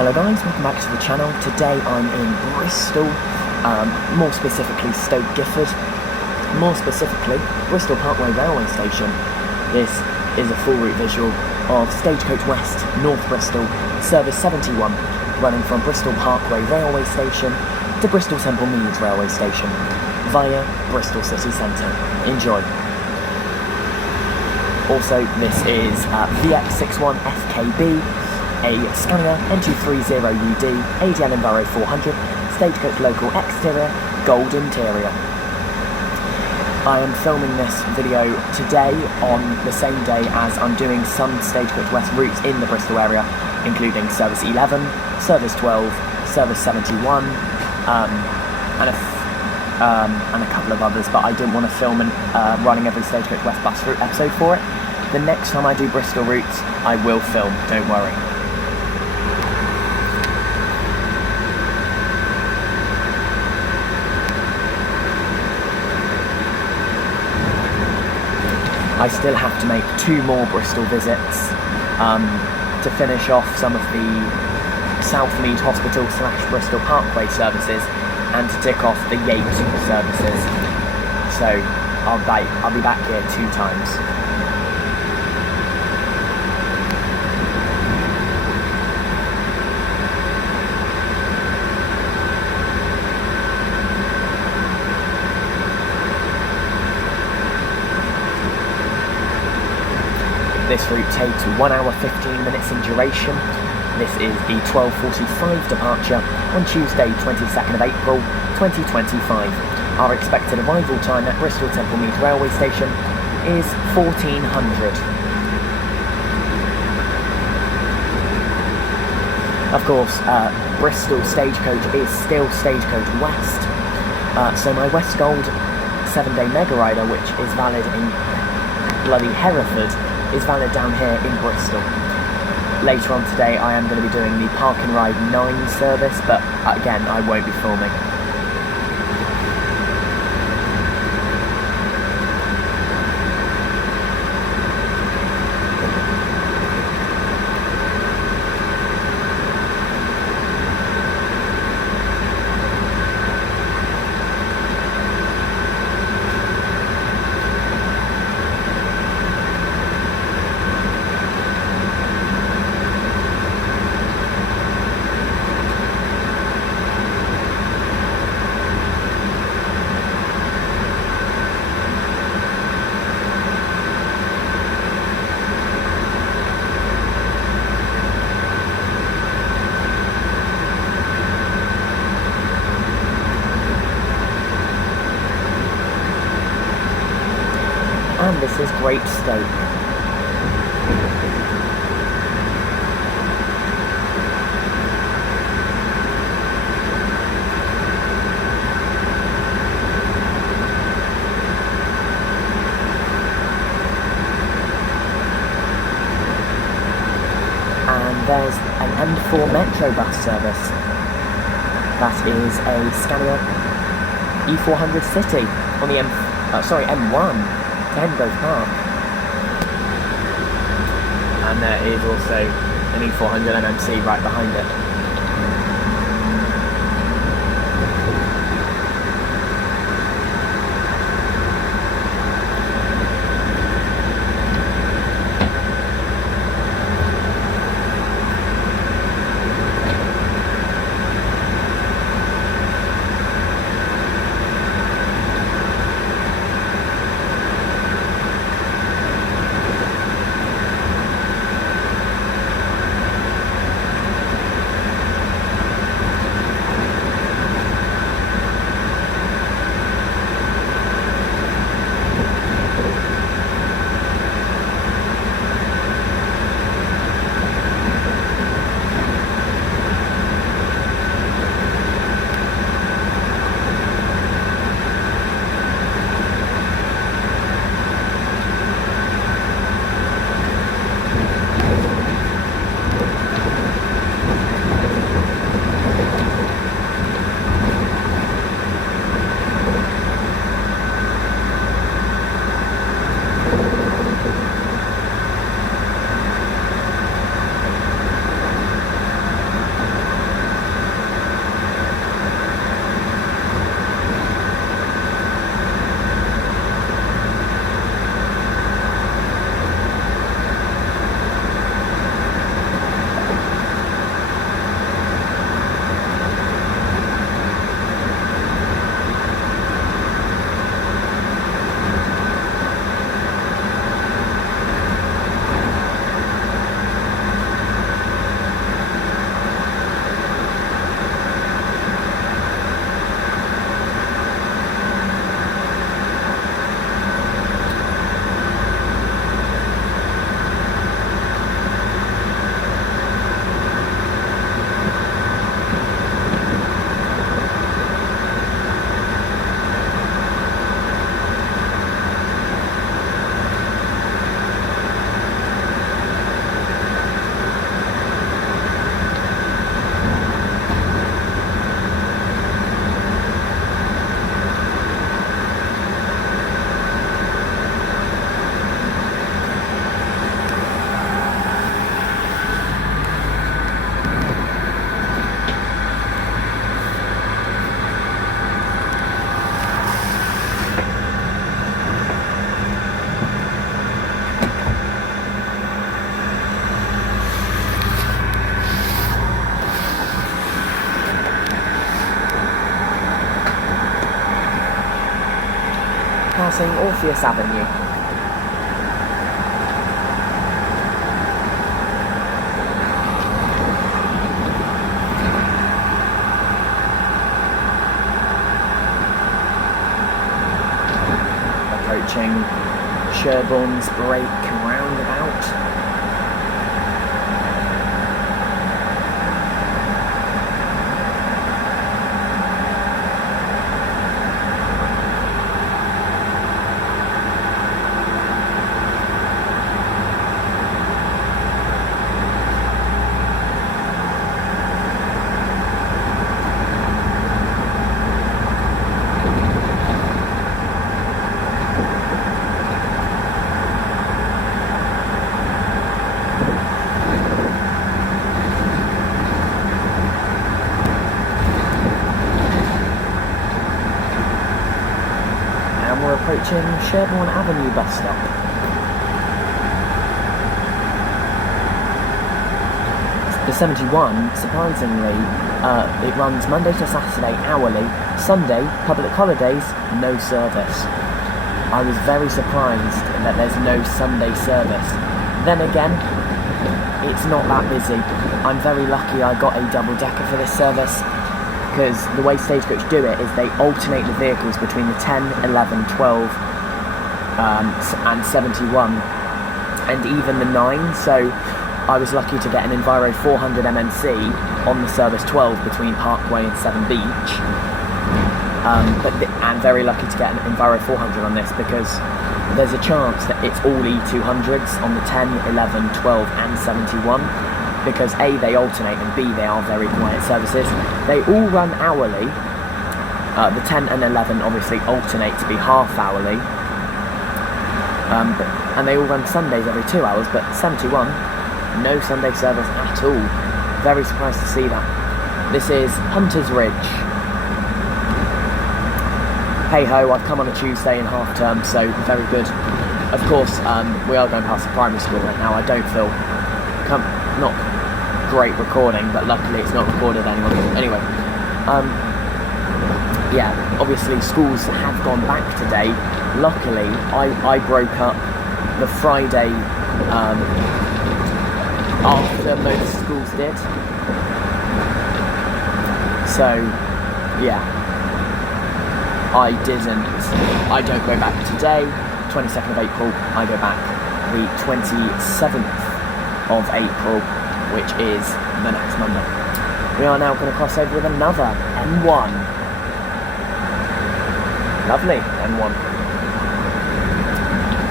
Hello guys, welcome back to the channel. Today I'm in Bristol, more specifically Stoke Gifford, more specifically Bristol Parkway railway station. This is a full route visual of Stagecoach West, North Bristol, service 71, running from Bristol Parkway railway station to Bristol Temple Meads railway station, via Bristol city centre. Enjoy. Also, this is VX61FKB, a Scania N230UD, ADL Enviro 400, Stagecoach local exterior, gold interior. I am filming this video today on the same day as I'm doing some Stagecoach West routes in the Bristol area, including Service 11, Service 12, Service 71, and a couple of others, but I didn't want to film and running every Stagecoach West bus route episode for it. The next time I do Bristol routes, I will film, don't worry. I still have to make 2 more Bristol visits to finish off some of the South Mead Hospital / Bristol Parkway services and to tick off the Yates services. So I'll be back here 2 times. This route takes 1 hour 15 minutes in duration. This is the 12:45 departure on Tuesday 22nd of April 2025. Our expected arrival time at Bristol Temple Meads railway station is 1400. Of course, Bristol Stagecoach is still Stagecoach West, so my West Gold 7-day Mega Rider, which is valid in bloody Hereford, is valid down here in Bristol. Later on today I am going to be doing the Park and Ride 9 service, but again I won't be filming. And this is Great Stoke. And there's an M4 Metro bus service. That is a Scania E400 City on the M1. Grove Park. And there is also an E400 NMC right behind it. passing Orpheus Avenue. Approaching Sherborne's Break roundabout. We're approaching Sherborne Avenue bus stop. The 71, surprisingly, it runs Monday to Saturday hourly, Sunday, public holidays, no service. I was very surprised that there's no Sunday service. Then again, it's not that busy. I'm very lucky I got a double-decker for this service, because the way Stagecoach do it is they alternate the vehicles between the 10, 11, 12 and 71 and even the 9, so I was lucky to get an Enviro 400 MMC on the service 12 between Parkway and Severn Beach, and very lucky to get an Enviro 400 on this because there's a chance that it's all E200s on the 10, 11, 12 and 71. Because A, they alternate, and B, they are very quiet services. They all run hourly. The 10 and 11 obviously alternate to be half hourly. And they all run Sundays every 2 hours, but 71, no Sunday service at all. Very surprised to see that. This is Hunter's Ridge. Hey ho, I've come on a Tuesday in half term, so very good. Of course, we are going past the primary school right now. I don't feel not great recording, but luckily it's not recorded anyway. Yeah, obviously schools have gone back today. Luckily, I broke up the Friday after most schools did. So, yeah, I don't go back today, 22nd of April, I go back the 27th of April, which is the next Monday. We are now going to cross over with another M1. Lovely, M1.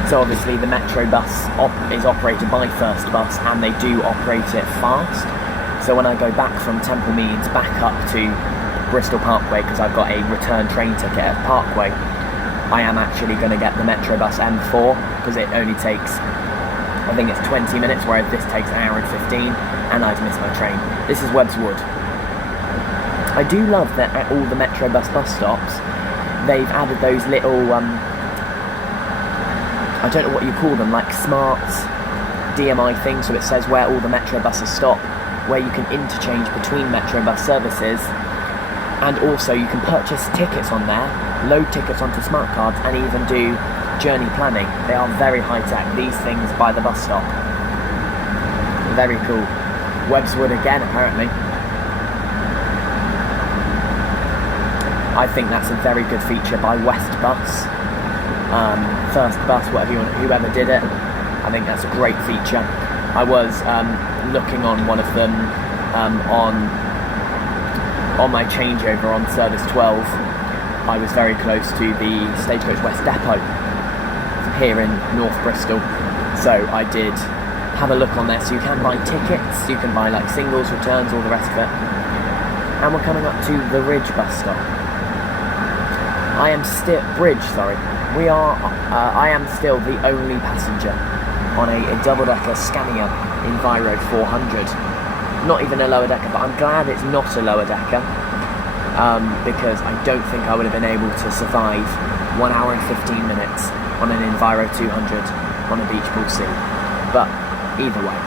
So obviously the Metro bus is operated by First Bus, and they do operate it fast. So when I go back from Temple Meads back up to Bristol Parkway, because I've got a return train ticket at Parkway, I am actually going to get the Metro bus M4, because it only takes, I think it's 20 minutes, whereas this takes an hour and 15, and I'd miss my train. This is Webbs Wood. I do love that at all the Metro bus stops, they've added those little, I don't know what you call them, like smart DMI things, so it says where all the Metro buses stop, where you can interchange between Metro bus services, and also you can purchase tickets on there, load tickets onto smart cards, and even do journey planning. They are very high tech, these things by the bus stop. Very cool. Webbs Wood again, apparently. I think that's a very good feature by West Bus. First Bus, whoever did it. I think that's a great feature. I was looking on one of them on my changeover on Service 12. I was very close to the Stagecoach West Depot here in North Bristol, so I did have a look on there. So you can buy tickets, you can buy like singles, returns, all the rest of it. And we're coming up to the Ridge bus stop. I am still the only passenger on a double-decker Scania Enviro 400. Not even a lower decker, but I'm glad it's not a lower decker, because I don't think I would have been able to survive 1 hour and 15 minutes on an Enviro 200 on a beach pool sea. But either way.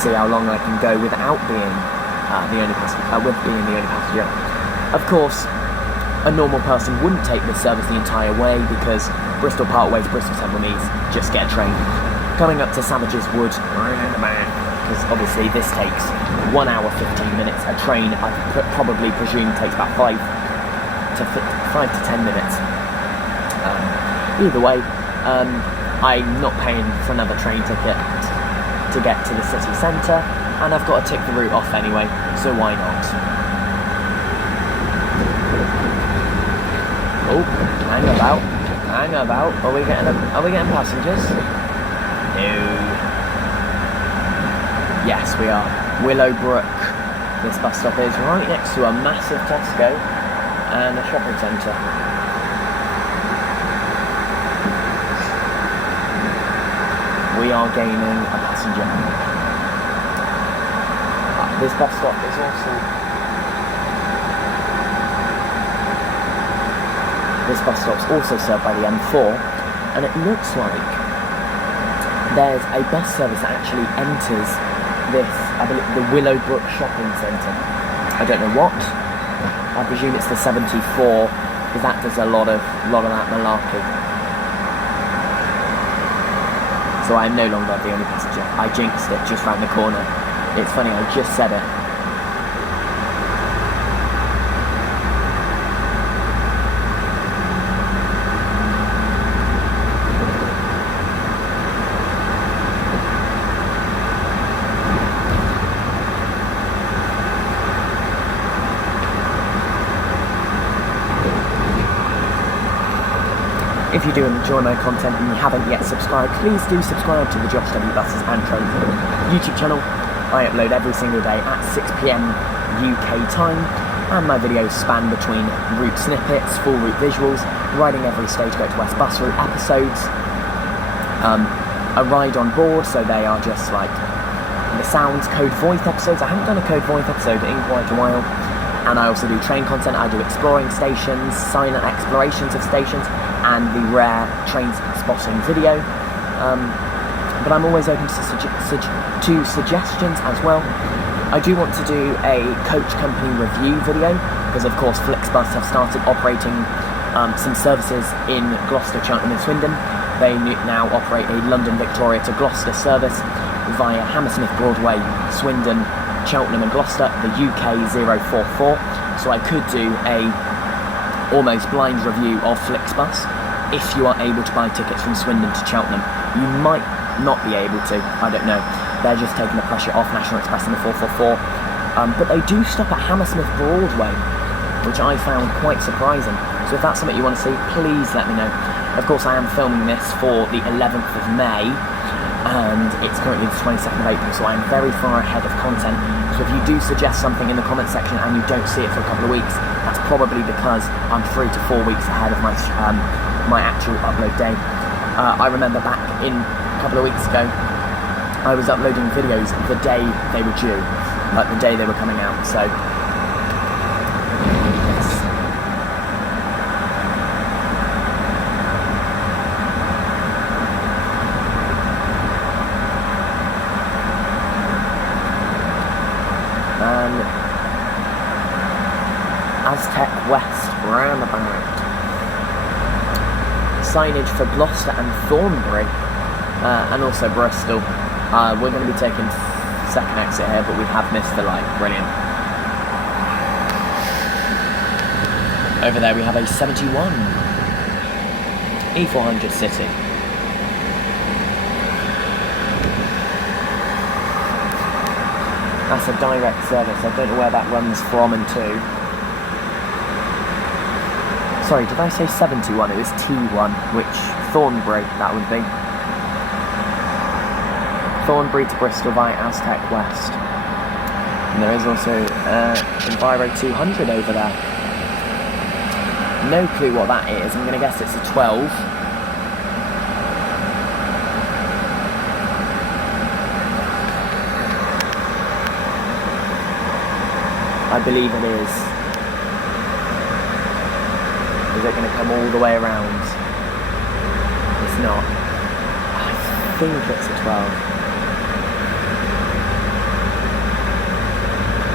see how long I can go without being the only passenger. Of course, a normal person wouldn't take this service the entire way because Bristol Parkway to Bristol Central Meads, just get a train. Coming up to Savages Wood, because obviously this takes 1 hour 15 minutes. A train, I probably presume, takes about 5 to 10 minutes. Either way, I'm not paying for another train ticket to get to the city centre, and I've got to tick the route off anyway, so why not? Oh, hang about. Are we getting passengers? No. Yes, we are. Willowbrook. This bus stop is right next to a massive Tesco and a shopping centre. We are gaining a passenger. This bus stop is also... This bus stop's also served by the M4, and it looks like there's a bus service that actually enters this, I believe, the Willowbrook shopping centre. I don't know what. I presume it's the 74, because that does a lot of that malarkey. So I am no longer the only passenger. I jinxed it just round the corner. It's funny, I just said it. If you do enjoy my content and you haven't yet subscribed, please do subscribe to the Josh W Buses and Trains YouTube channel. I upload every single day at 6 PM UK time, and my videos span between route snippets, full route visuals, riding every Stagecoach West bus route episodes, a ride on board, so they are just like the sounds, code voice episodes. I haven't done a code voice episode in quite a while. And I also do train content. I do exploring stations, silent explorations of stations, and the rare train spotting video. But I'm always open to suggestions as well. I do want to do a coach company review video, because of course Flixbus have started operating some services in Gloucester, Cheltenham and Swindon. They now operate a London Victoria to Gloucester service via Hammersmith Broadway, Swindon, Cheltenham and Gloucester, the UK 044. So I could do a almost blind review of Flixbus if you are able to buy tickets from Swindon to Cheltenham. You might not be able to, I don't know. They're just taking the pressure off National Express in the 444. But they do stop at Hammersmith Broadway, which I found quite surprising. So if that's something you want to see, please let me know. Of course, I am filming this for the 11th of May, and it's currently the 22nd of April, so I'm very far ahead of content. So if you do suggest something in the comment section and you don't see it for a couple of weeks, that's probably because I'm 3 to 4 weeks ahead of my my actual upload day. I remember back in a couple of weeks ago, I was uploading videos the day they were due, like the day they were coming out, so... Aztec West roundabout. Signage for Gloucester and Thornbury, and also Bristol. We're going to be taking second exit here, but we have missed the light. Brilliant. Over there we have a 71 E400 City. That's a direct service. I don't know where that runs from and to. Sorry, did I say 71? It was T1, which Thornbury, that would be. Thornbury to Bristol via Aztec West. And there is also Enviro 200 over there. No clue what that is. I'm going to guess it's a 12. I believe it is. Is it going to come all the way around? It's not. I think it's a 12.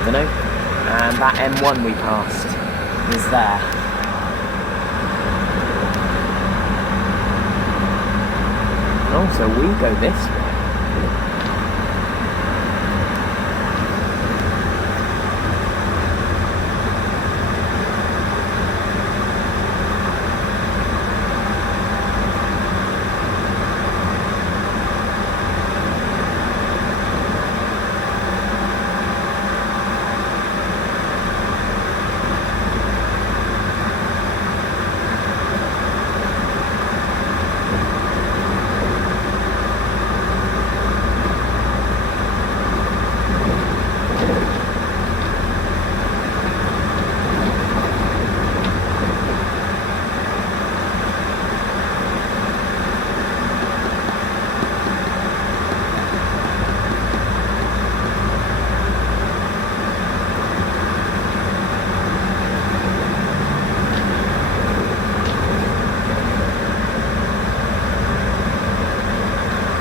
don't know. And that M1 we passed is there. Oh, so we go this way.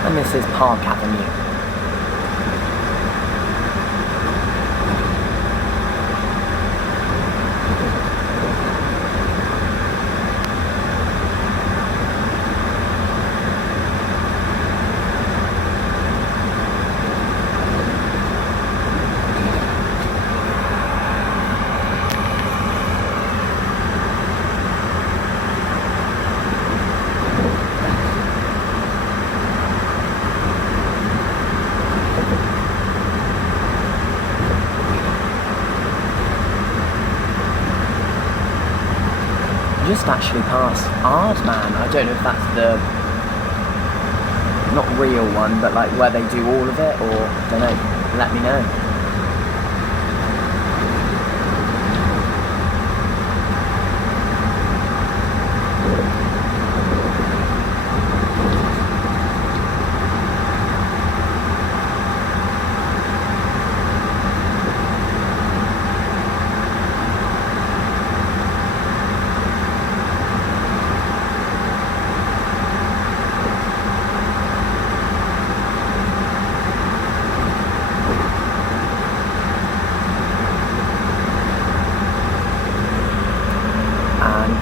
And this is Park Avenue. Just actually past Ardman. I don't know if that's the not real one, but like where they do all of it, or don't know. Let me know.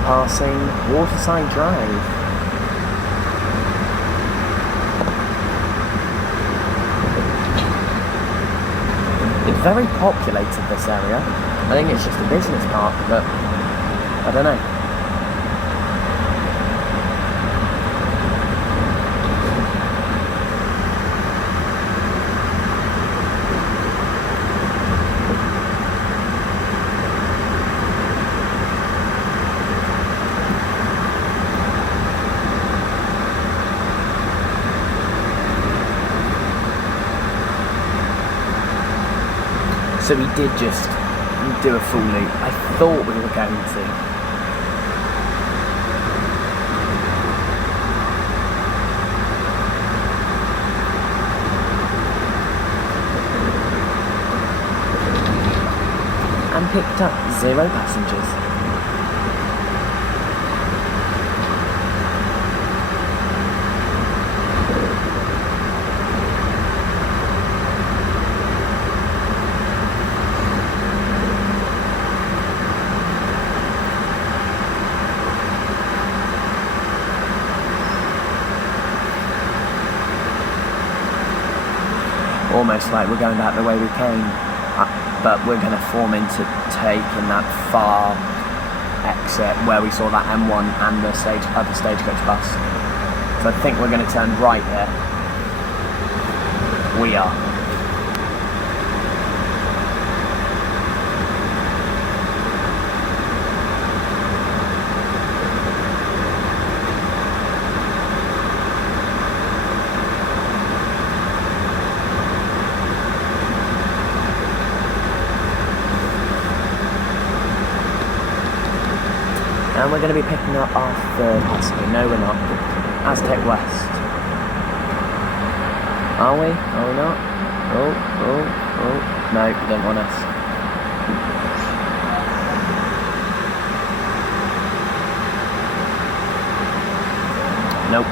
Passing Waterside Drive. It's very populated, this area. I think it's just a business park, but I don't know. So we did just do a full loop. I thought we were going to. And picked up 0 passengers. Almost like we're going back the way we came, but we're going to form into taking that far exit where we saw that M1 and the other stagecoach bus. So I think we're going to turn right here. We are. And we're going to be picking up our third passenger. No, we're not. Aztec West. Are we? Are we not? Oh. No, you don't want us. Nope.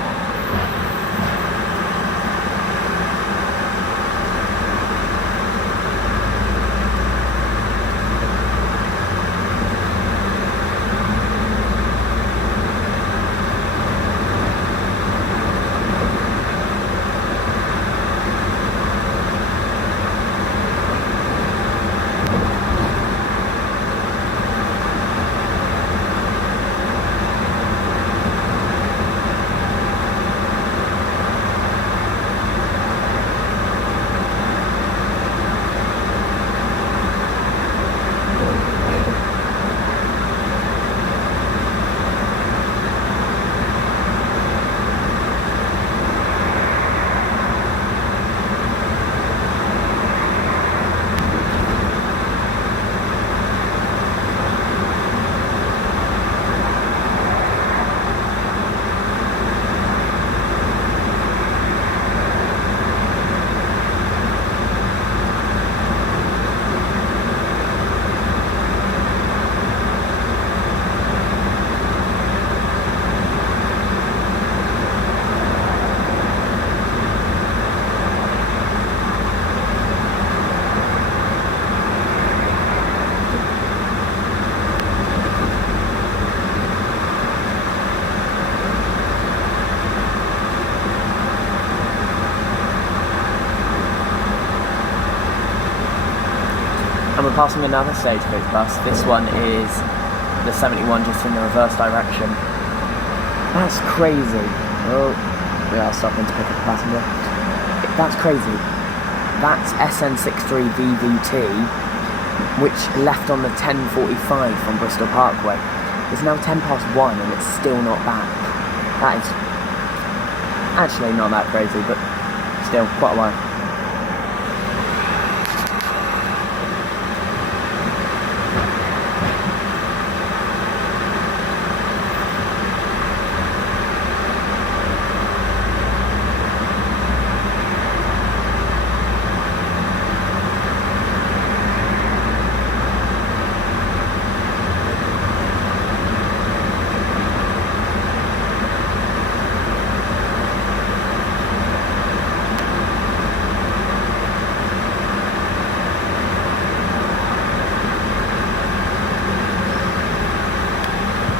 passing another stagecoach bus. This one is the 71, just in the reverse direction. That's crazy. Oh, we are stopping to pick up a passenger. That's crazy. That's SN63VVT, which left on the 10:45 from Bristol Parkway. It's now 1:10 and it's still not back. That is actually not that crazy, but still quite a while.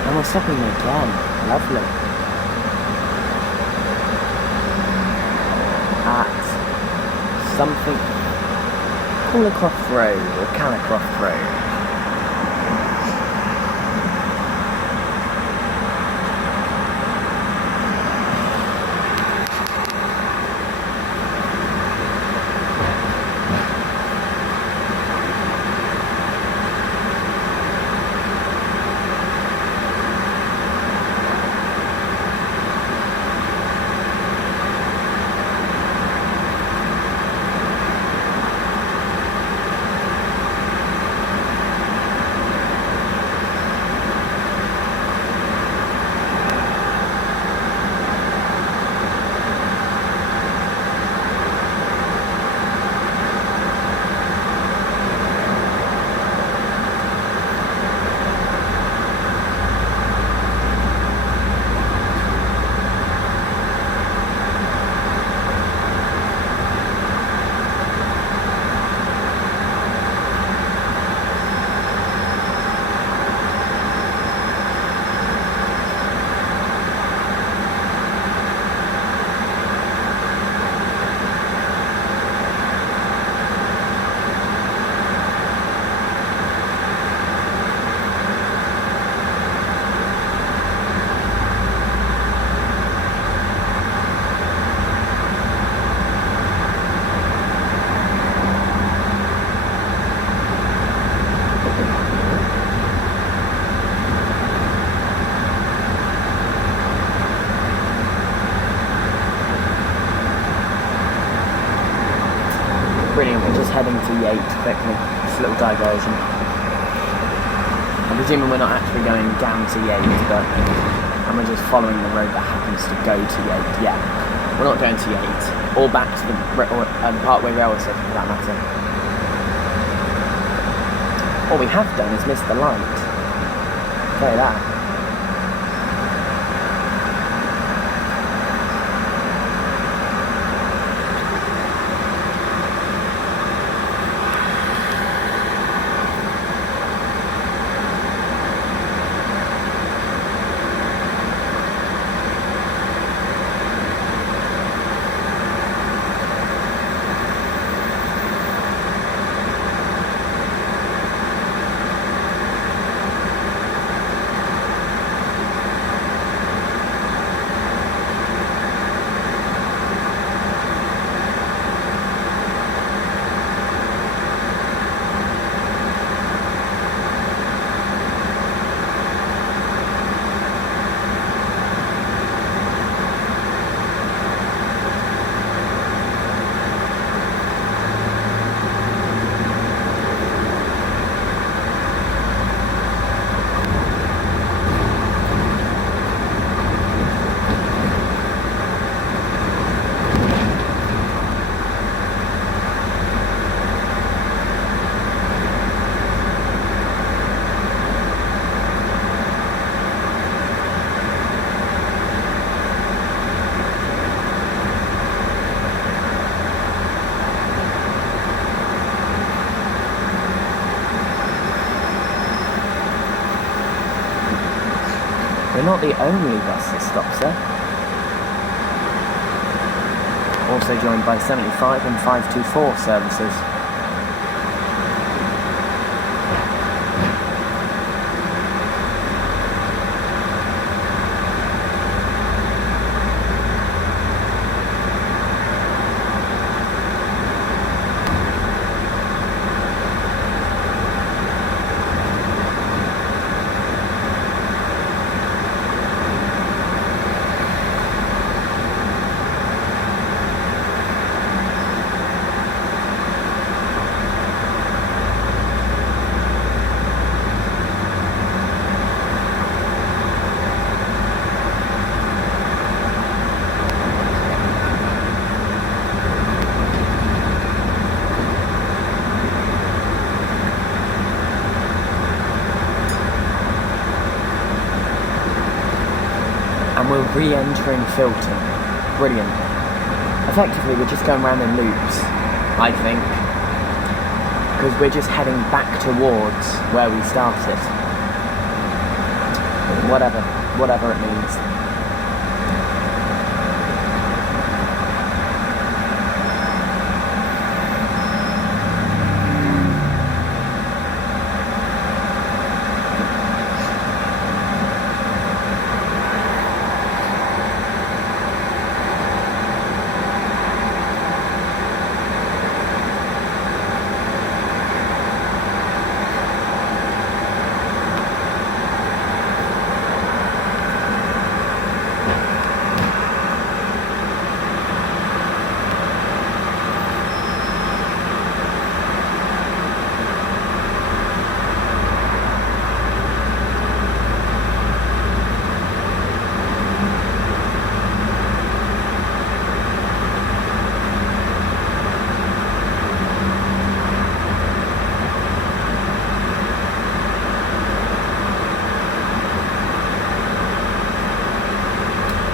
And we're stopping again. Lovely. At something, Callicroft Road or Callicroft Road. Brilliant, we're just heading to Yate quickly. Just a little diversion. I'm presuming we're not actually going down to Yate, but and we're just following the road that happens to go to Yate. Yeah, we're not going to Yate, or back to the Parkway railway station for that matter. What we have done is missed the light. Tell you that. We're not the only bus that stops there. Also joined by 75 and 524 services. we're re-entering Filton. Brilliant. Effectively, we're just going around in loops, I think. Because we're just heading back towards where we started. Whatever it means.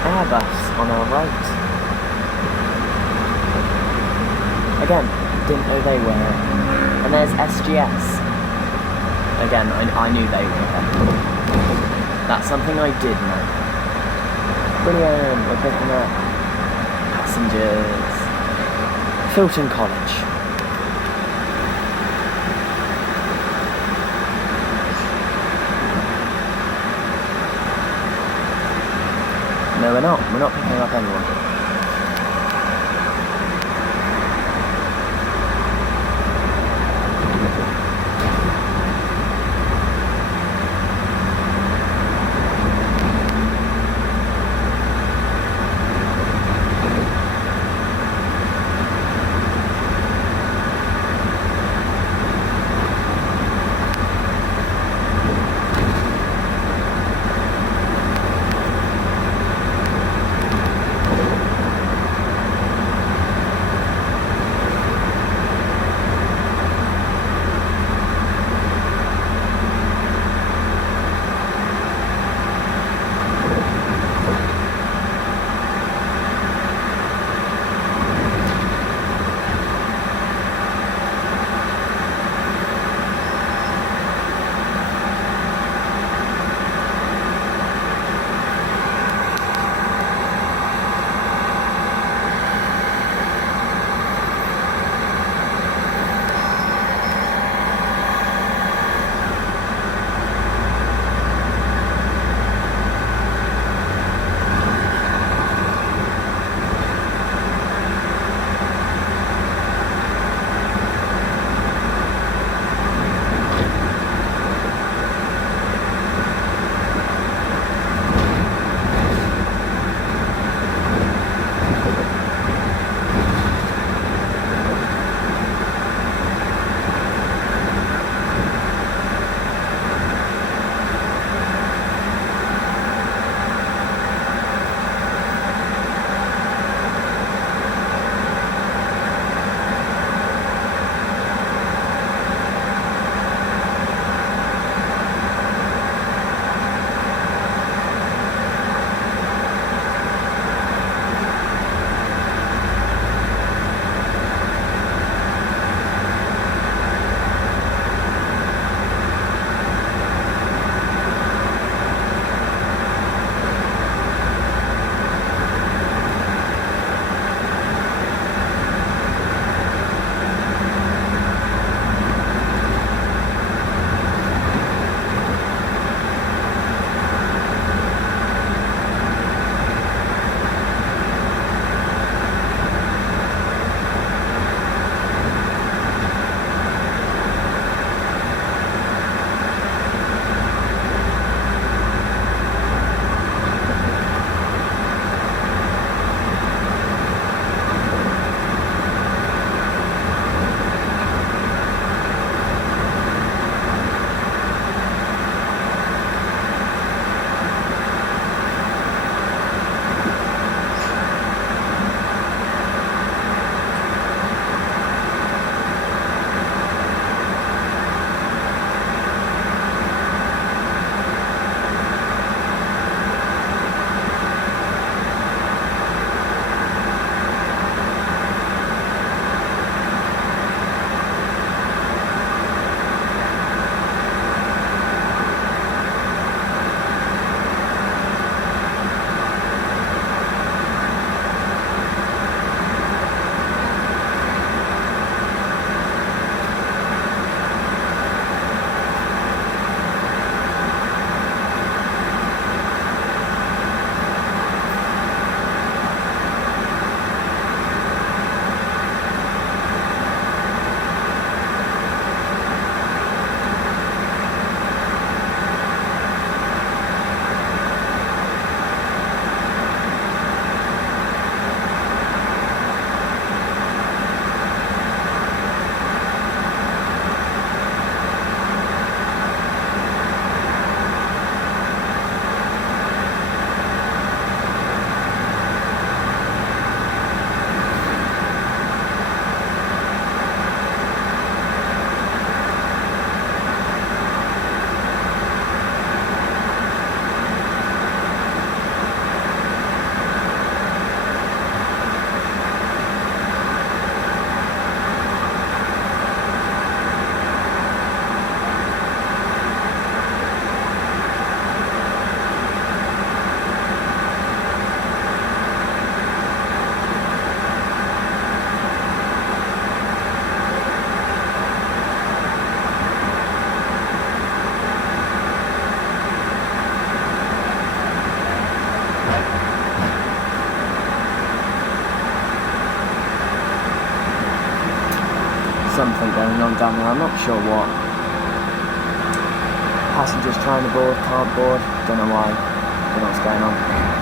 Airbus on our right. Again, didn't know they were. And there's SGS. Again, I knew they were there. That's something I did know. Brilliant, we're picking up passengers. Filton College. No, we're not. We're not picking up anyone. something going on down there, I'm not sure what. Passengers trying to board, can't board, don't know why, don't know what's going on.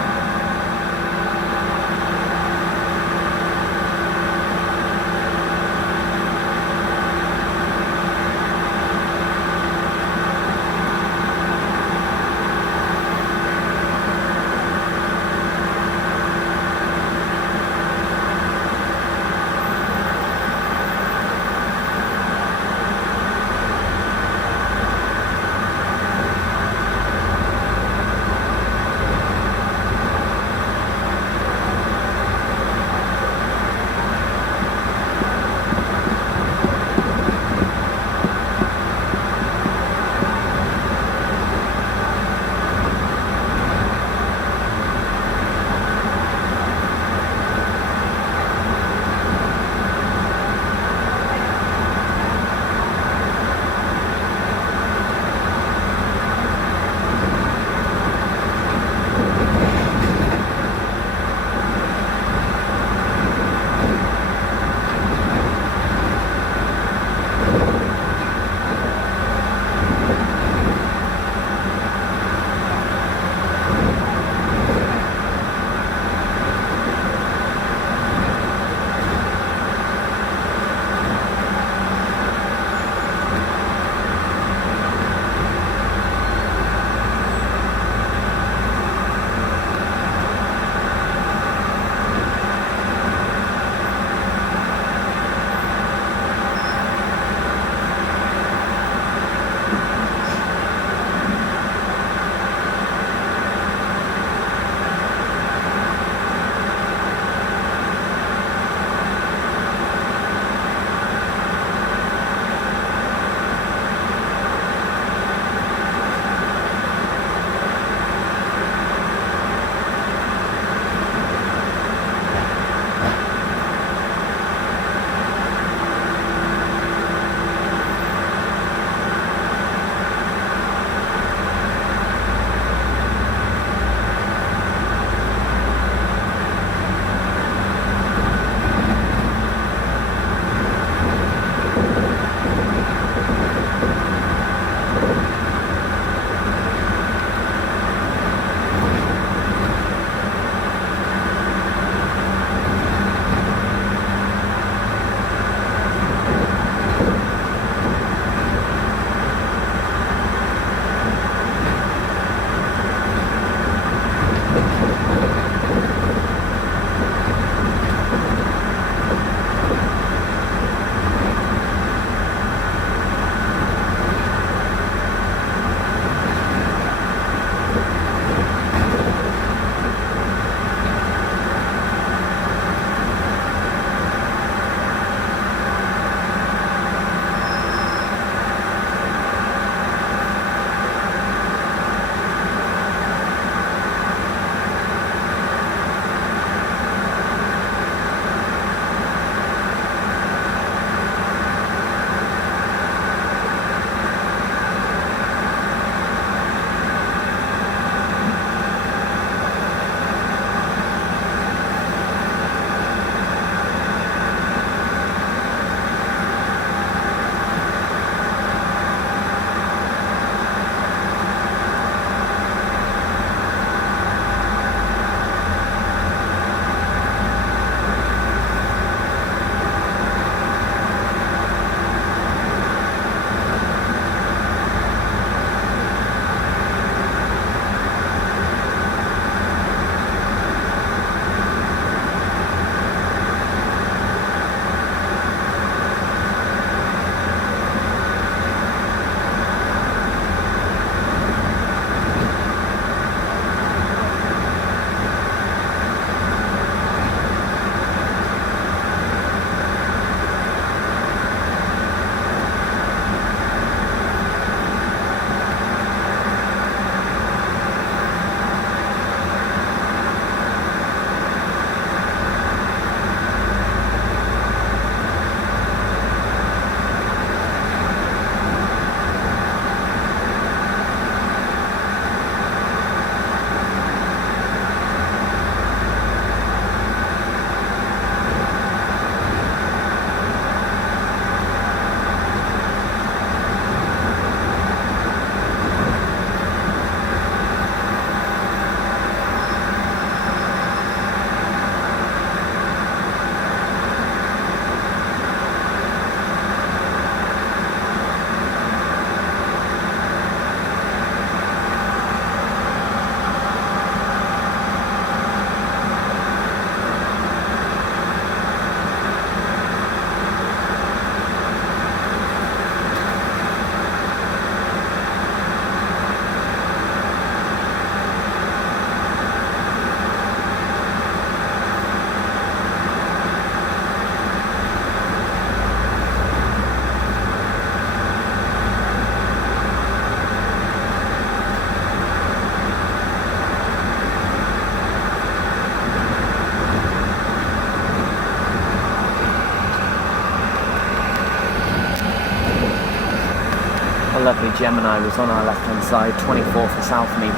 lovely Gemini was on our left-hand side, 24 for Southmead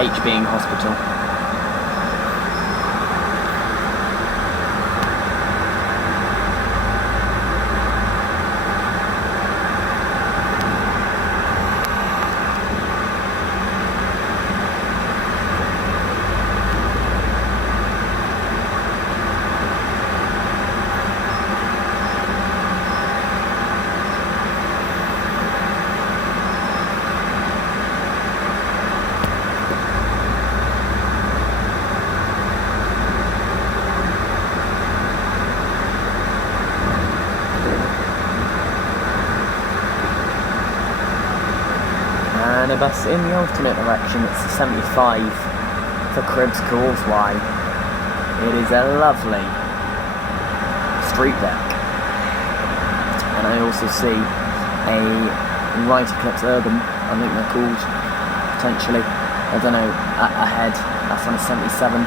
H being hospital. And a bus in the alternate direction, it's the 75 for Cribbs Causeway. It is a lovely street deck. And I also see a right eclipse urban, I think they're called, potentially. I don't know, ahead, that's on a 77.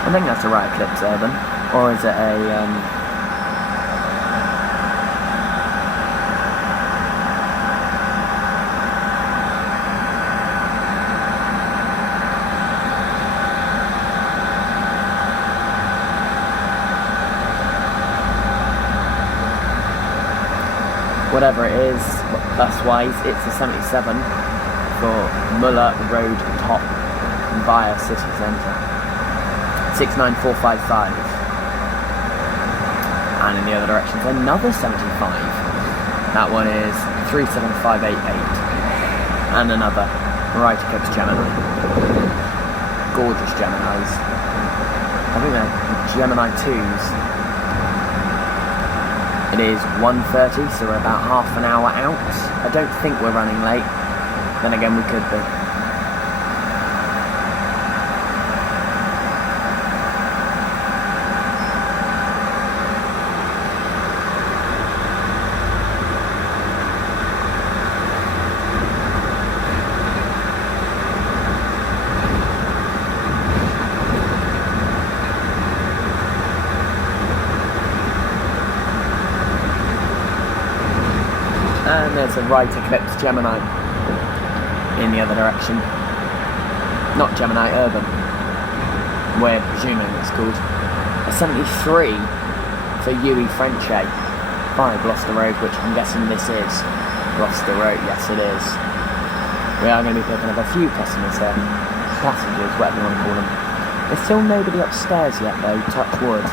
I think that's a right eclipse urban, or is it a whatever it is, bus-wise, it's a 77 for Muller Road Top via City Centre. 69455. And in the other direction, another 75. That one is 37588. And another right eclipse Gemini. Gorgeous Geminis. I think they're Gemini 2s. It is 1:30, so we're about half an hour out. I don't think we're running late. Then again, we could be. And there's a right eclipse Gemini in the other direction. Not Gemini, Urban. We're presuming it's called. A 73 for Huey Frenchay by Gloucester Road, which I'm guessing this is Gloucester Road. Yes, it is. We are going to be picking up a few customers here. Passengers, whatever you want to call them. There's still nobody upstairs yet though, touch wood.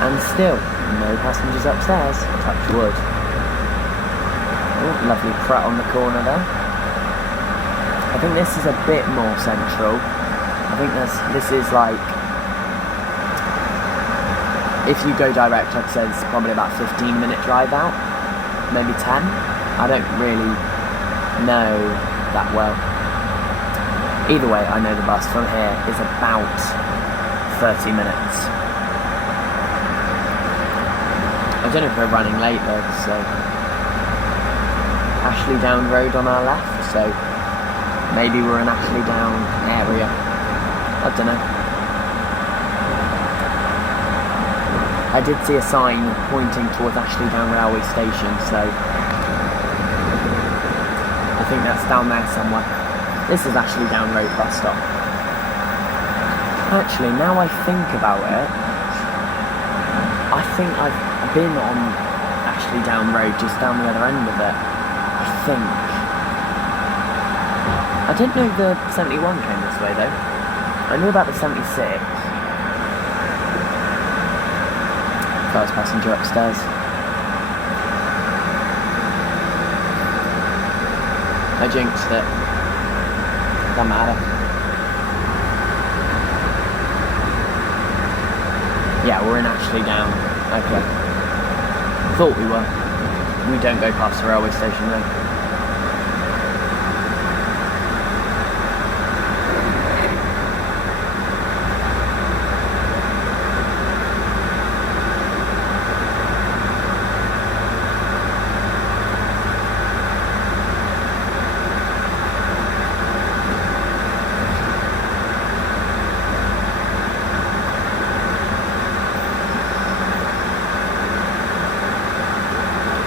And still, no passengers upstairs, touch wood. Oh, lovely Pratt on the corner there. I think this is a bit more central. I think this is like, if you go direct, I'd say it's probably about 15-minute drive out, maybe 10. I don't really know that well. Either way, I know the bus from here is about 30 minutes. I don't know if we're running late though, so Ashley Down Road on our left, so maybe we're in Ashley Down area. I don't know. I did see a sign pointing towards Ashley Down Railway Station, so I think that's down there somewhere. This is Ashley Down Road bus stop. Actually, now I think about it, I think I've been on Ashley Down Road, just down the other end of it, I think. I didn't know the 71 came this way though. I knew about the 76. First passenger upstairs. I jinxed it. Doesn't matter. Yeah, we're in Ashley Down. Okay. Thought we were. We don't go past the railway station though.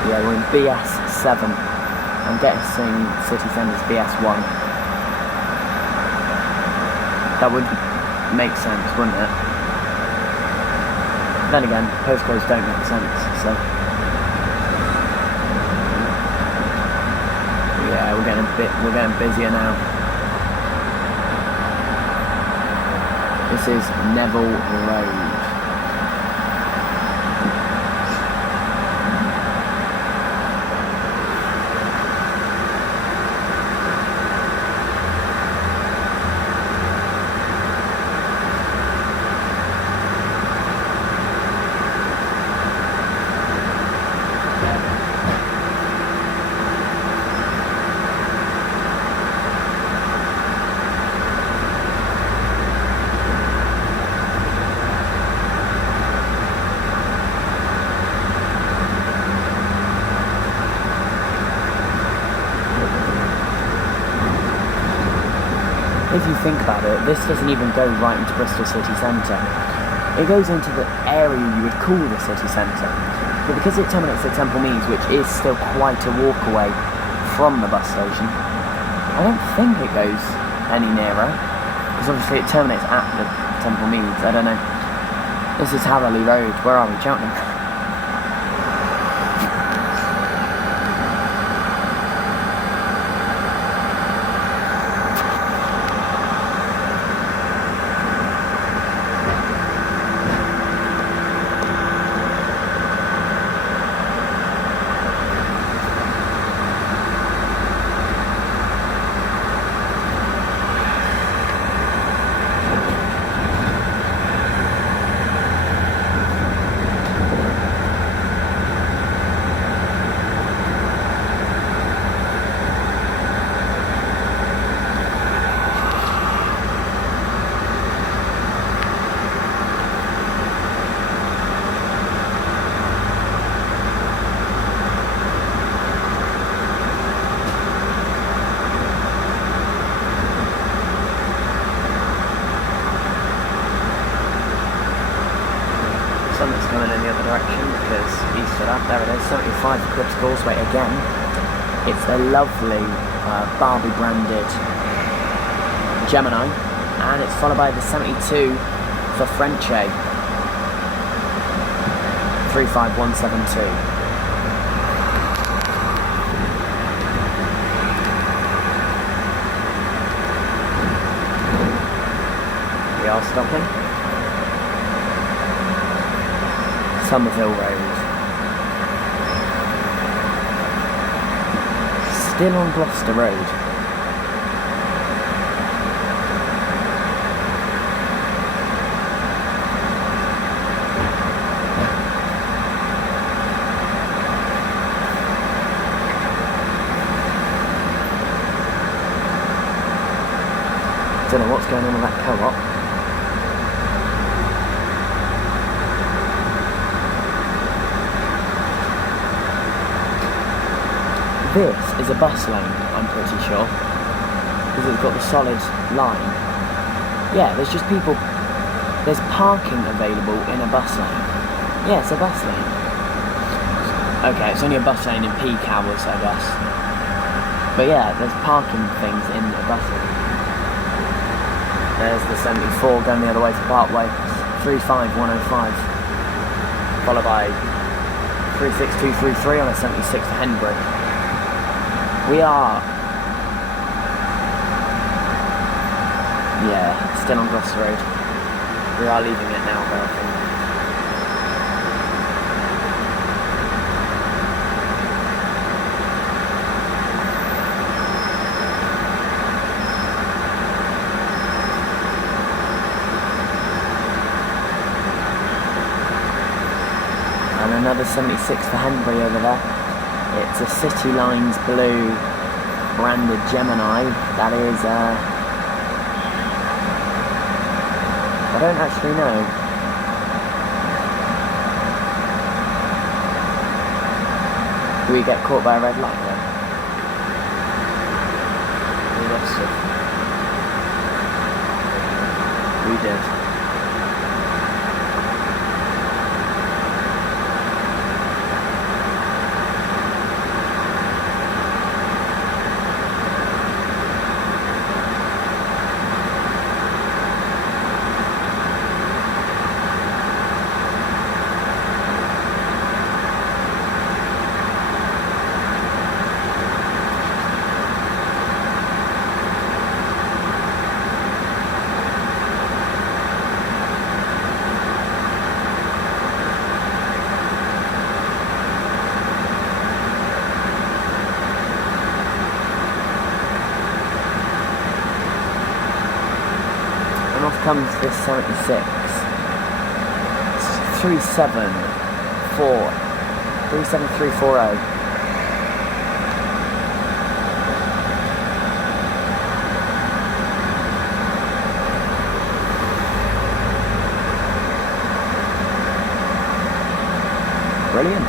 Yeah, we're in BS7. I'm guessing city centre's BS1. That would make sense, wouldn't it? Then again, postcodes don't make sense, so... Yeah, we're getting busier now. This is Neville Road. If you think about it, this doesn't even go right into Bristol city centre. It goes into the area you would call the city centre. But because it terminates at Temple Meads, which is still quite a walk away from the bus station, I don't think it goes any nearer. Because obviously it terminates at the Temple Meads, I don't know. This is Hatherley Road. Where are we? Cheltenham. Something's coming in the other direction because he stood up. There it is, 75 for Cribbs Causeway again. It's a lovely Barbie branded Gemini, and it's followed by the 72 for Frenchay. 35172. We are stopping. Somerville Road. Still on Gloucester Road. Don't know what's going on with that co-op. This is a bus lane, I'm pretty sure, because it's got the solid line. Yeah, there's just people, there's parking available in a bus lane. Yeah, it's a bus lane. Okay, it's only a bus lane in peak hours, I guess. But yeah, there's parking things in a bus lane. There's the 74 going the other way to Parkway, 35105, followed by 36233 on a 76 to Henbury. We are, yeah, still on Gloucester Road. We are leaving it now, though, I think. And another 76 for Henbury over there. It's a City Lines Blue branded Gemini. That is, I don't actually know. Do we get caught by a red light there? We must have. We did. comes this 76. It's 37340. Brilliant.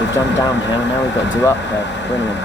We've done downhill, now we've got to do uphill. Brilliant.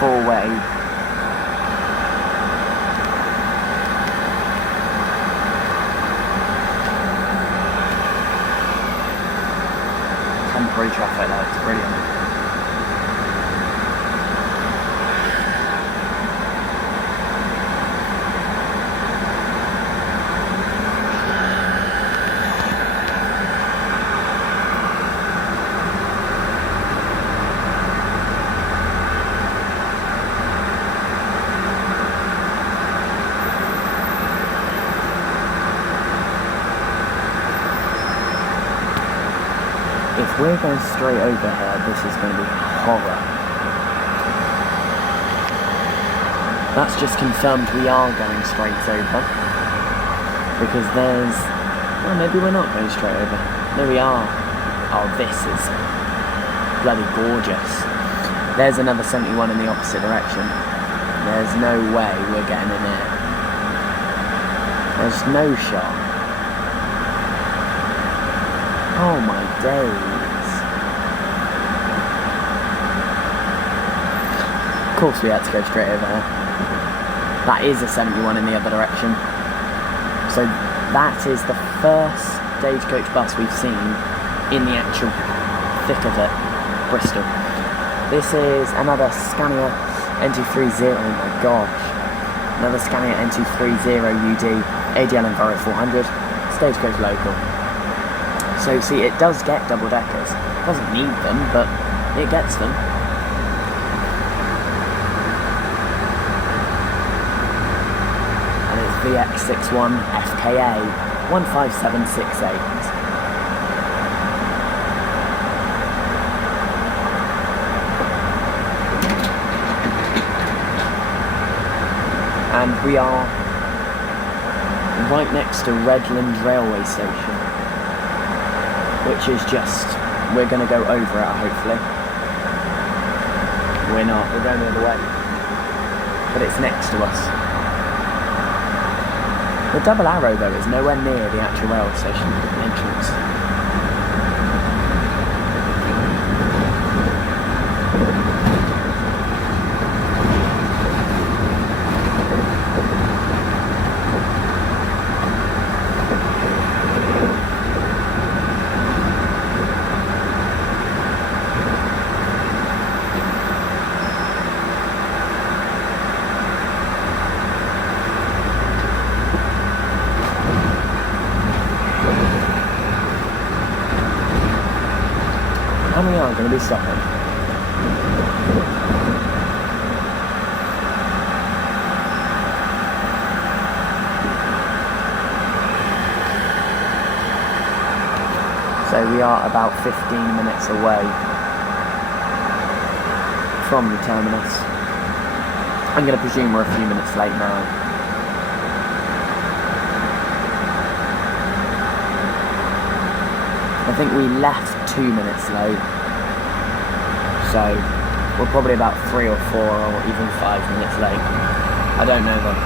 Four-way. Temporary traffic lights, brilliant. If we're going straight over here, this is going to be horror. That's just confirmed we are going straight over. Because there's... well, maybe we're not going straight over. No, we are. Oh, this is bloody gorgeous. There's another 71 in the opposite direction. There's no way we're getting in here. There's no shot. Oh my days. Of course we had to go straight over here. That is a 71 in the other direction. So that is the first stagecoach bus we've seen in the actual thick of it, Bristol. This is another Scania N230, oh my gosh. Another Scania N230 UD, ADL Enviro 400, stagecoach local. So see, it does get double deckers. It doesn't need them, but it gets them. And it's VX61 FKA 15768. And we are right next to Redland railway station, which is just, we're going to go over it, hopefully. We're not, we're going the other way. But it's next to us. The double arrow, though, is nowhere near the actual railway station entrance. And we are going to be stopping. So we are about 15 minutes away from the terminus. I'm going to presume we're a few minutes late now. I think we left 2 minutes late, so we're probably about 3 or 4 or even 5 minutes late. I don't know them.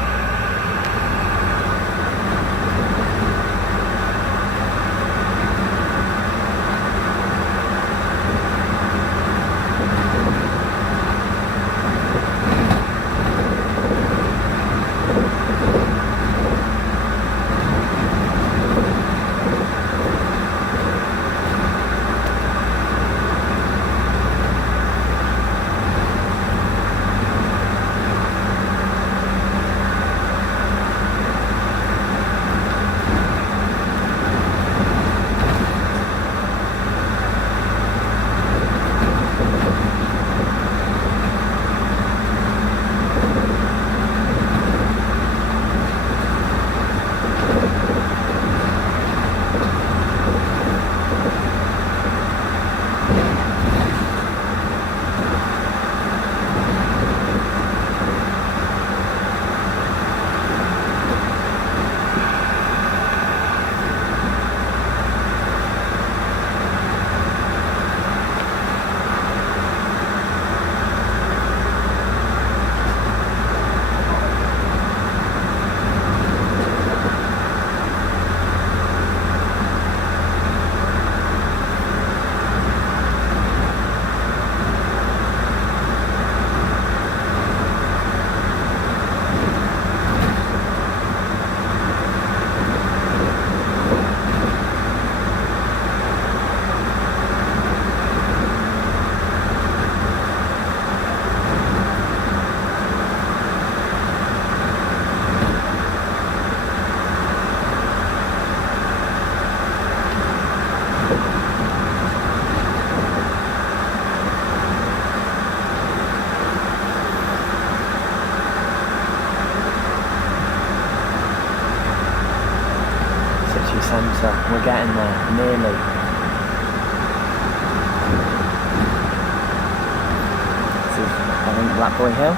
centre. We're getting there, nearly. This is, I think, Black Boy Hill?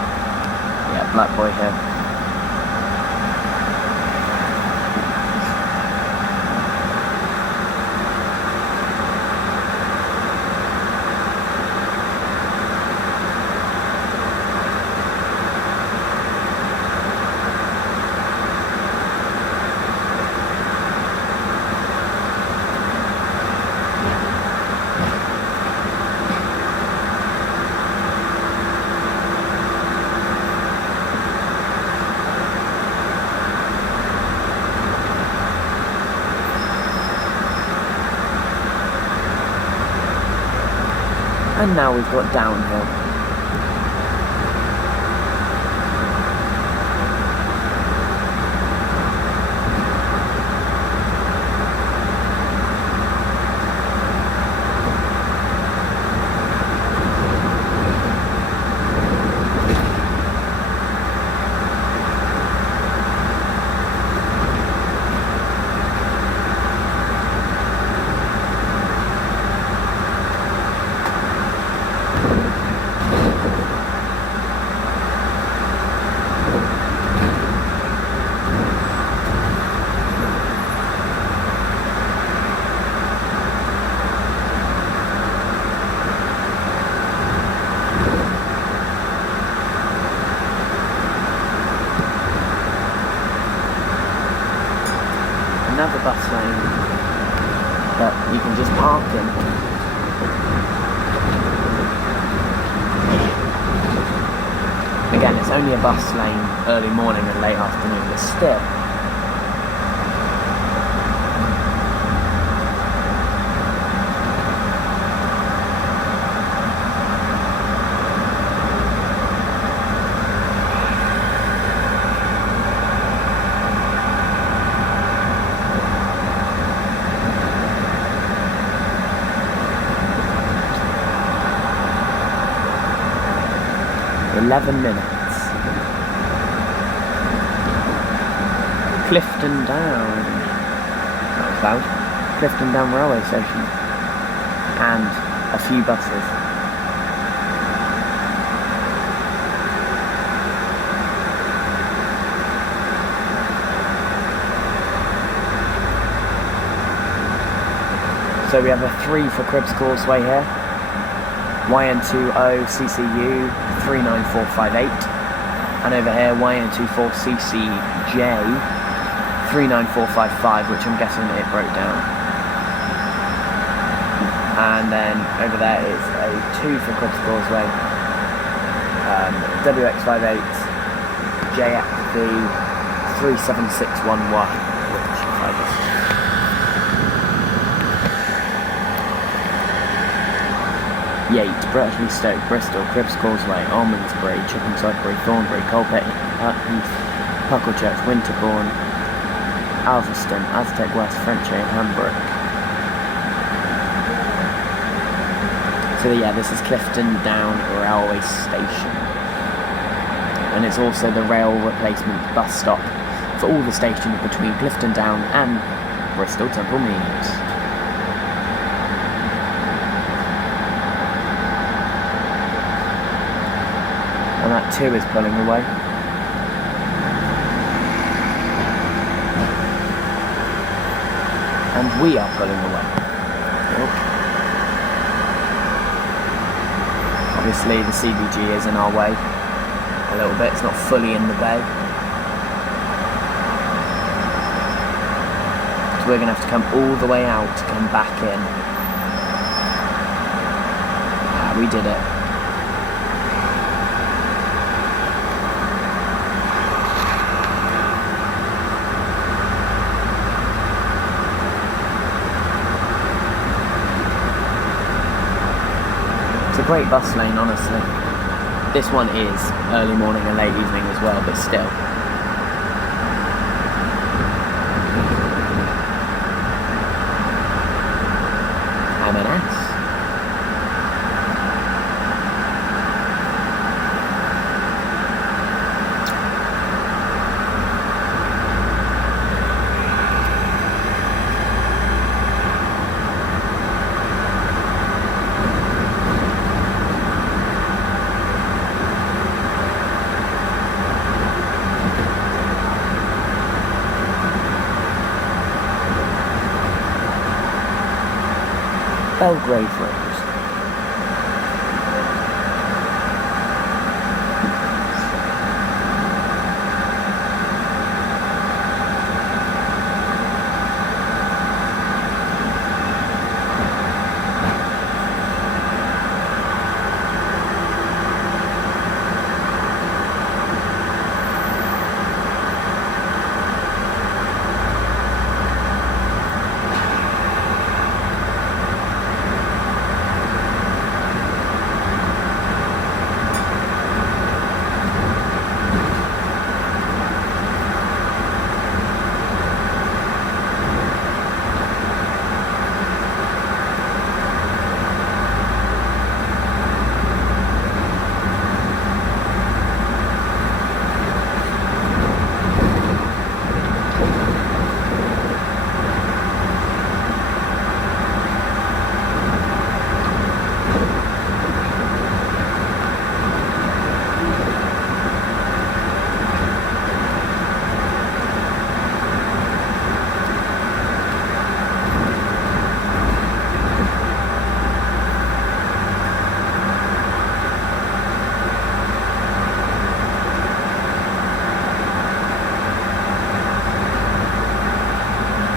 Yeah, Black Boy Hill. And now we've got downhill. Another bus lane that you can just park in. Again, it's only a bus lane early morning and late afternoon, but still. .11 Clifton Down. That was loud. Clifton Down railway station. And a few buses. So we have a 3 for Cribs Causeway here. YN20 CCU 39458, and over here YN24 CCJ 39455, which I'm guessing it broke down. And then over there is a 2 for Cribs Causeway, WX58 JXV 37611, which if I just Yates, Bretley Stoke, Bristol, Cribs Causeway, Almondsbury, Chippensidebury, Thornbury, Coalpit Heath, Pucklechurch, Winterbourne, Alveston, Aztec West, Frenchay and Hambrook. So yeah, this is Clifton Down Railway Station. And it's also the rail replacement bus stop for all the stations between Clifton Down and Bristol Temple Meads. And that 2 is pulling away. And we are pulling away. Obviously the CBG is in our way a little bit, it's not fully in the bay. So we're going to have to come all the way out to come back in. We did it. Great bus lane, honestly. This one is early morning and late evening as well, but still. M&S. Belgrave Road.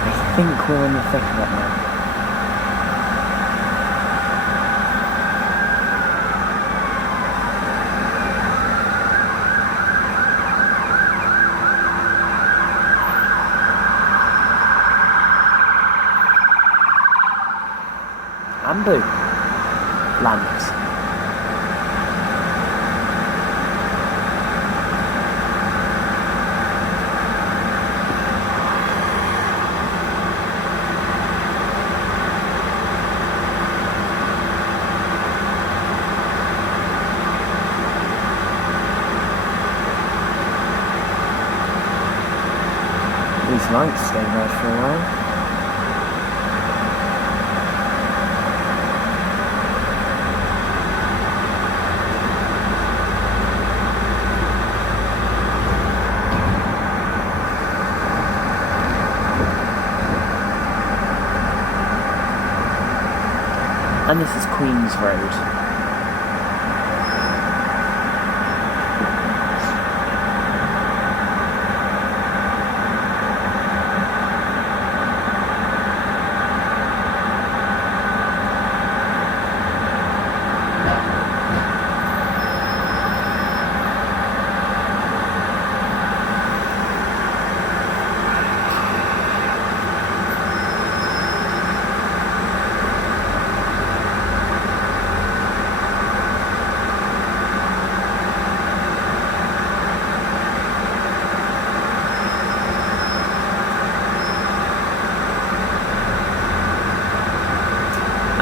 I think we're in the thick of it now. Bamboo lands. These lights stay red for a while. And this is Queen's Road.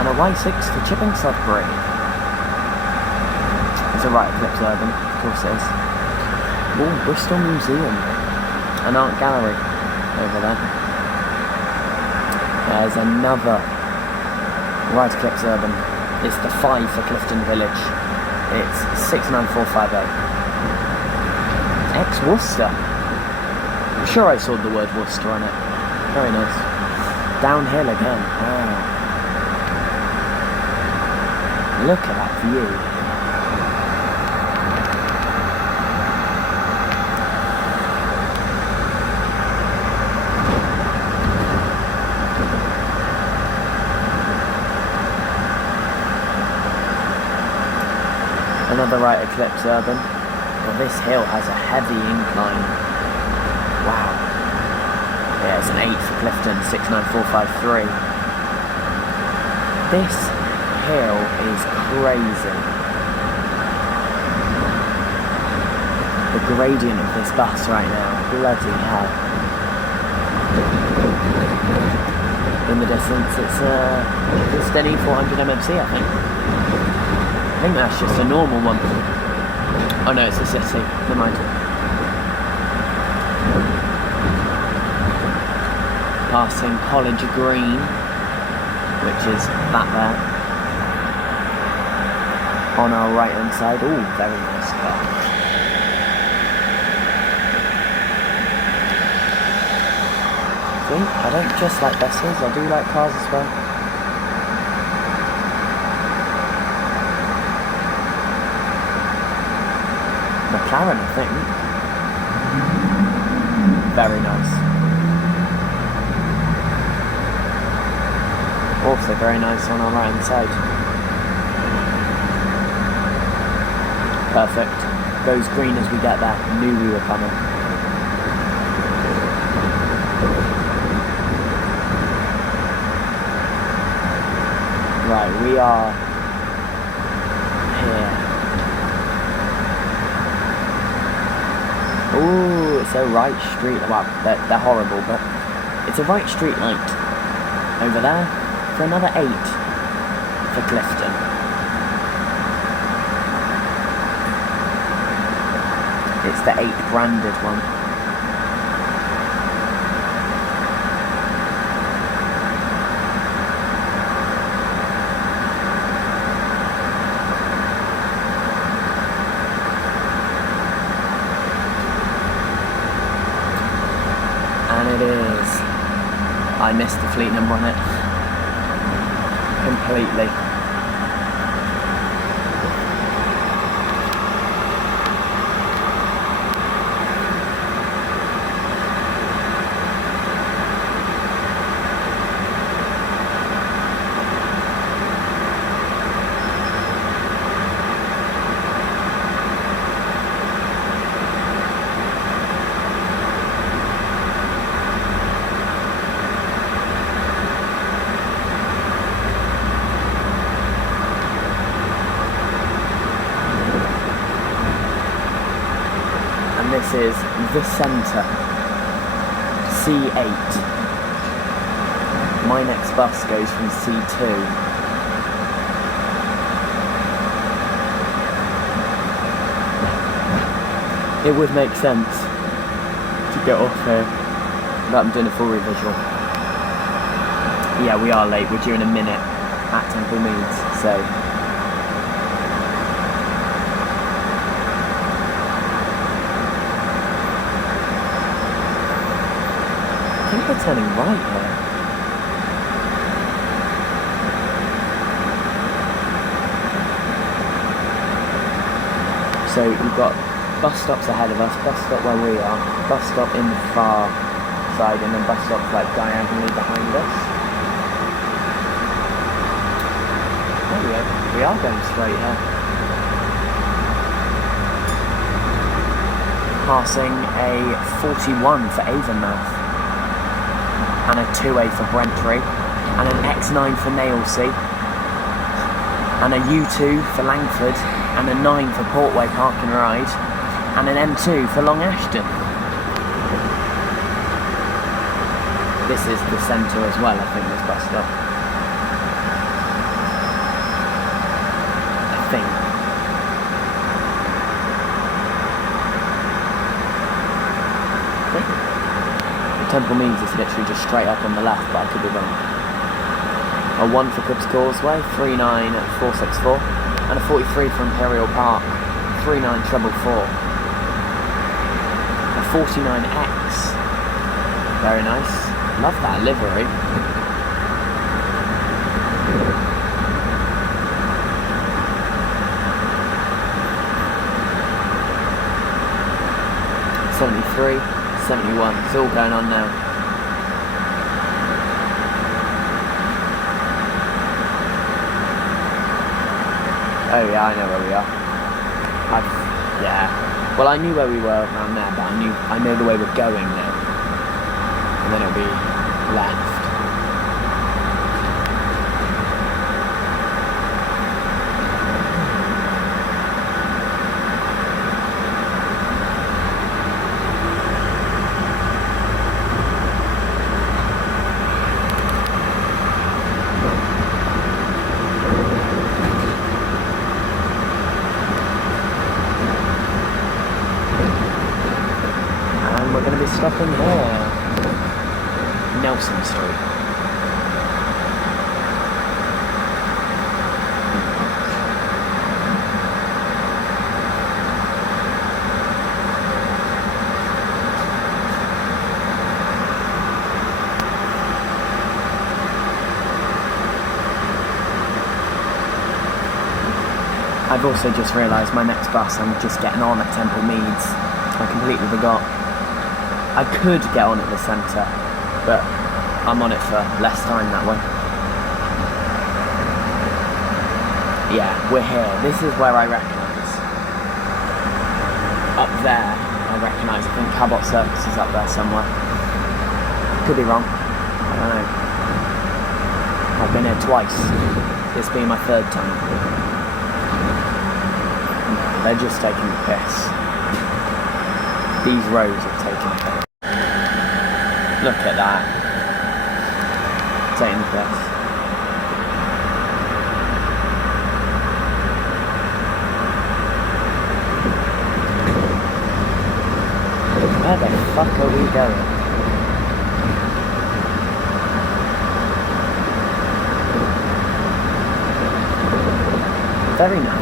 And a Y6 for Chipping Sudbury. It's a right eclipse urban, of course it is. Oh, Bristol Museum. An art gallery over there. There's another right eclipse urban. It's the 5 for Clifton Village. It's 69450. Ex-Worcester. I'm sure I saw the word Worcester on it. Very nice. Downhill again. Wow. Look at that view. Another right eclipse urban. Well, this hill has a heavy incline. Wow. Yeah, it's an 8 for Clifton, 69453. This hill is crazy. The gradient of this bus right now, bloody hell. In the distance, it's a steady 400 mmc, I think. I think that's just a normal one. Oh no, it's a city. Never mind. Passing College Green, which is that there. On our right hand side. Oh, very nice car. See, I don't just like buses, I do like cars as well. McLaren, I think. Very nice. Also very nice on our right hand side. Perfect. Goes green as we get there. Knew we were coming. Right, we are here. Ooh, it's a right street. Well, they're horrible, but it's a right street light over there for another 8 for Clifton. It's the 8 branded one. And it is. I missed the fleet number on it completely. This is the centre, C8. My next bus goes from C2. It would make sense to get off here, but I'm doing a full revisual. Yeah, we are late, we're due in a minute at Temple Meads, so... I think we're turning right here. So we've got bus stops ahead of us, bus stop where we are, bus stop in the far side, and then bus stops like diagonally behind us. There we go. We are going straight here. Passing a 41 for Avonmouth. And a 2A for Brentford, and an X9 for Nailsea, and a U2 for Langford, and a 9 for Parkway Park and Ride, and an M2 for Long Ashton. This is the centre as well, I think, this bus stop. I think. Temple Meads is literally just straight up on the left, but I could be wrong. A 1 for Cribbs Causeway, 39464, and a 43 for Imperial Park, 39444. A 49X, very nice. Love that livery. '73. 71, it's all going on now. Oh yeah, I know where we are. Yeah. Well, I knew where we were around there, but I know the way we're going now. And then it'll be left. Stopping here, Nelson Street. I've also just realised my next bus I'm just getting on at Temple Meads. I completely forgot. I could get on at the centre, but I'm on it for less time that way. Yeah, we're here. This is where I recognise. Up there, I recognise. I think Cabot Circus is up there somewhere. Could be wrong. I don't know. I've been here twice. This being my third time. They're just taking the piss. These roads are taking the piss. Look at that. Taking the piss. Where the fuck are we going? Very nice.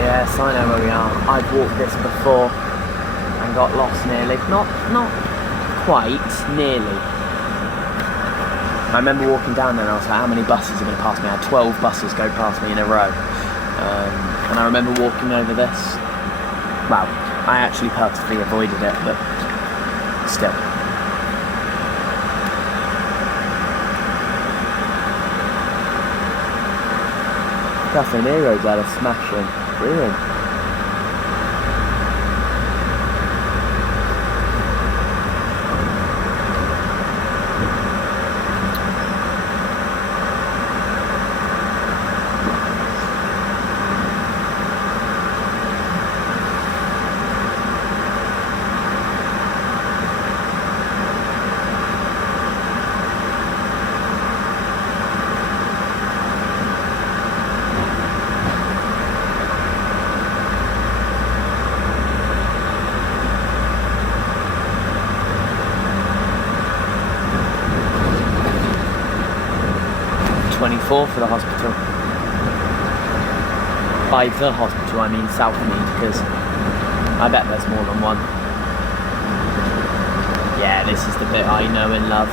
Yes, I know where we are. I've walked this before and got lost nearly. Not quite, nearly. I remember walking down there and I was like, how many buses are going to pass me? I had 12 buses go past me in a row. And I remember walking over this. Well, I actually purposely avoided it, but still. Cafe Nero's had a smashing. Brilliant. For the hospital. By the hospital I mean South Mead, because I bet there's more than one. Yeah, this is the bit I know and love.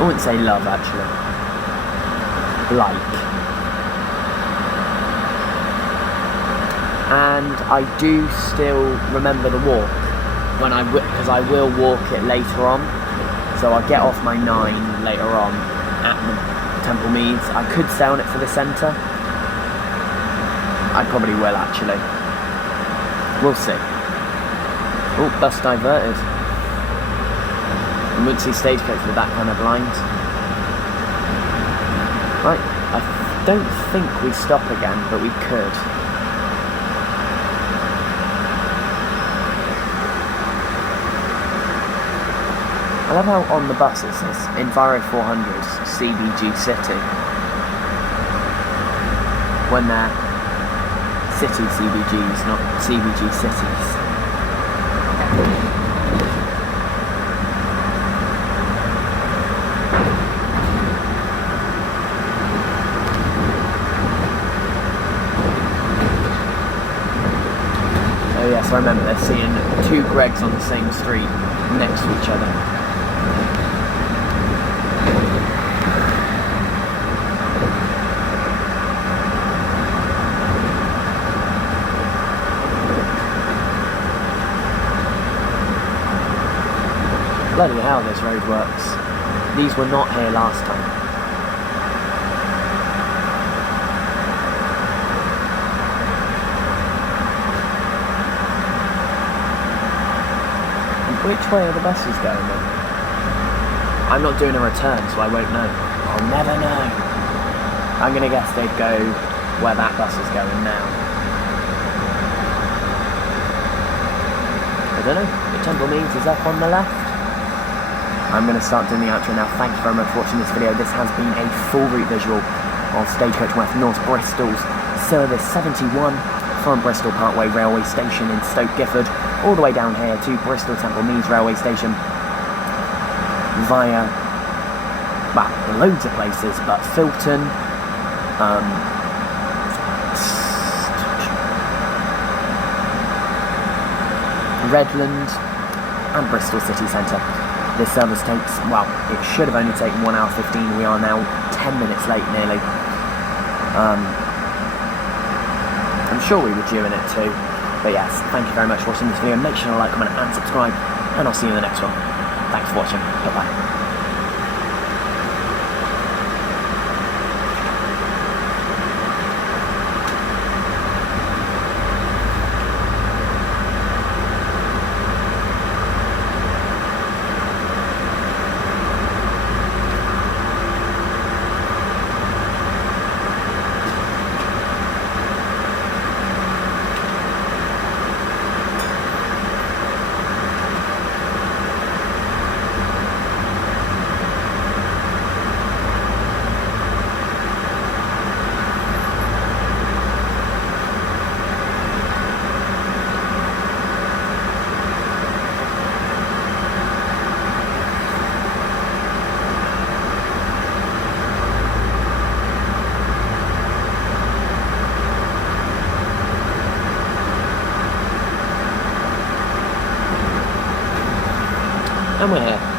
I wouldn't say love actually. Like. And I do still remember the walk. Because I will walk it later on, so I'll get off my 9 later on at the Temple Meads. I could stay on it for the centre. I probably will actually. We'll see. Oh, bus diverted. You wouldn't see stagecoach with that kind of lines. Right, I don't think we stop again, but we could. I love how on the bus it says Enviro 400 CBG City when they're city CBGs, not CBG cities. Oh yes, I remember they're seeing 2 Gregs on the same street next to each other. Bloody hell, this road works. These were not here last time. And which way are the buses going then? I'm not doing a return, so I won't know. I'll never know. I'm gonna guess they'd go where that bus is going now. I don't know. The Temple Meads is up on the left. I'm going to start doing the outro now. Thank you very much for watching this video. This has been a full route visual of Stagecoach West North Bristol's Service 71 from Bristol Parkway Railway Station in Stoke Gifford all the way down here to Bristol Temple Meads Railway Station via, well, loads of places, but Filton, Redland and Bristol City Centre. This service takes, well, it should have only taken 1 hour 15. We are now 10 minutes late nearly. I'm sure we were due in it too. But yes, thank you very much for watching this video. Make sure to like, comment and subscribe, and I'll see you in the next one. Thanks for watching. Bye bye. And we're here.